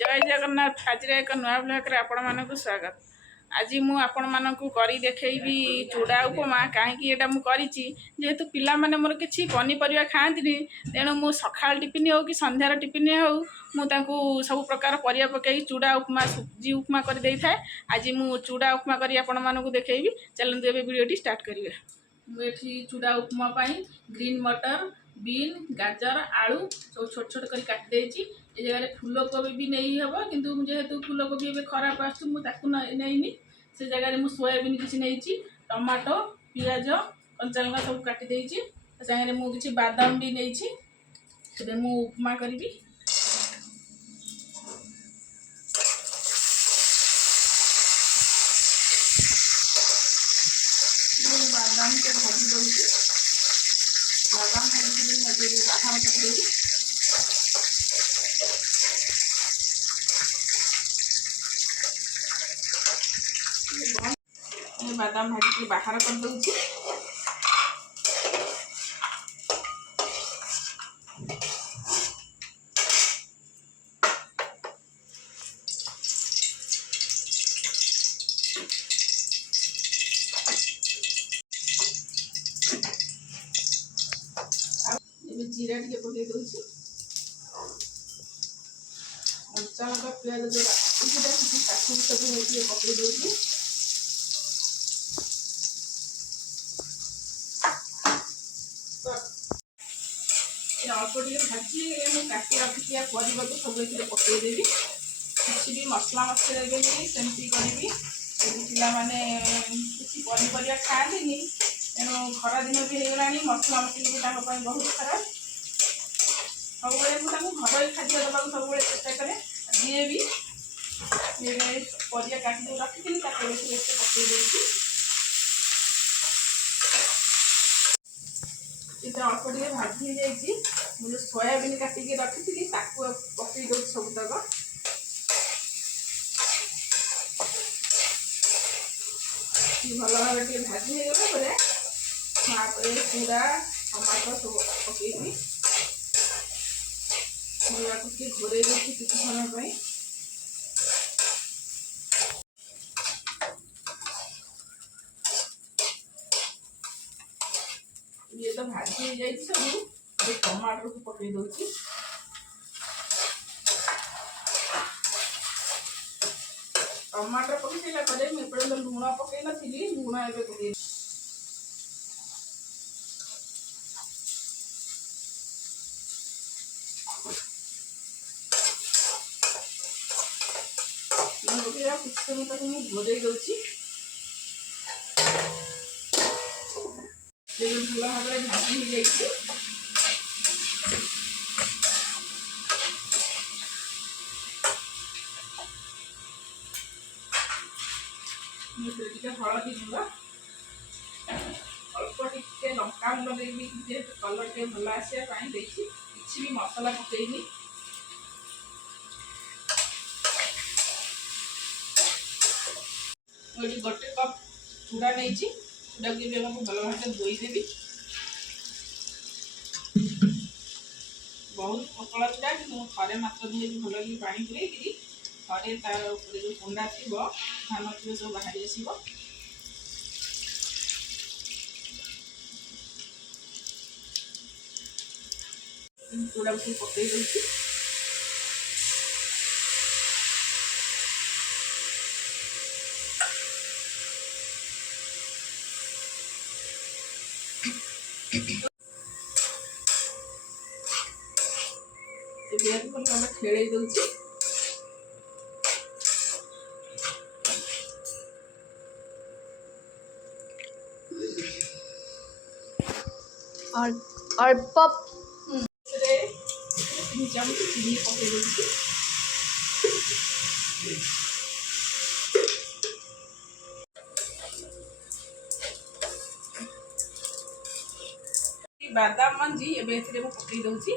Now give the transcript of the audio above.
जय जगन्नाथ। आज एक नुआ ब्लॉग आपण मानक स्वागत। आज मु आपण मानक करी देखैबी चूड़ा उपमा कहीं एटा मु करिछि जेहेतु पिला माने मोर किछि पनीपरिया खाआंतिनी तेणु मु सकाळ टिफिन हो कि संध्यार टिफिन हो मु तांकु सब प्रकार परिया पकई चूड़ा उपमा सुजी उपमा कर देई थाए। आज मु चूड़ा उपमा करी आपण मानक देखैबी। चलନ୍ତୁ एबे वीडियोटी स्टार्ट करिवे। मु एठी चूड़ा उपमा पाई ग्रीन मटर बीन गाजर आलू सब छोट छोट कर काट देछि। ए जगह फूलकोबी भी नहीं हम किंतु जेहेतु फूलकोबी ए खराब आसुनी से जगह मुझे सोयाबीन किसी नहीं टमाटो पियाज कंचा लंका सब काटी देछि। सागे मुझे किसी बादाम भी नहीं मु उपमा करी। बादाम के भाजी दूसरी बादाम भाजी बाहर पकड़ी बादाम भाजी के बाहर कर दूसरी। जीरा टे पकई दूसरी कंचा लंका पियाज जो सब पकई दूसरी। अल्प टे भाजी काटी रखी परिवा को सब पकईदेवी किसी भी मसला मसली देवेनि सेमती करी। पिला माने किसी पनीपरिया खाआंतिनी तेणु खरा दिन भी होगा मसला मसली भी बहुत खराब। सब घर खाद्य देवा सब चेष्टा कै दिए भी परिया काटी रखी पकई इतना अल्प टे भाजी हो मुझे सोयाबीन काटिकी रखी पकई दे सबतक भल भाव भाजी होगला चूड़ा टमाटो सब पकईबी चूड़ा को घोरे देखी किसी समय ये तो भाजी हो जाए सब टमाटर को पकई दूसरी। टमाटर पकई सारा मुझे लुण पकई नी लुण ए पकई कुछ समय तक मुझे घोरे दूसरी। भल भाव भाजी हो जाए हलदी गुंड अल्प टे लंका गुंड देवी जेहेतु कलर टे भल आसापी किसी भी मसला पकईनी। गोटे कप चूड़ा नहीं चूड़ा को भल भाव धोईदेवी। बहुत पतला चूड़ा कि थे मात्र दिए भल कि पा पूरे थे तार जो कुंडा थी धान थी सब बाहरी आसो। चूड़ा को पकई दूसरी भल भाव खेल दूसरी। अल्प चमच चीनी पकई दूसरी। बादाम मंजी एबे पकई दूसरी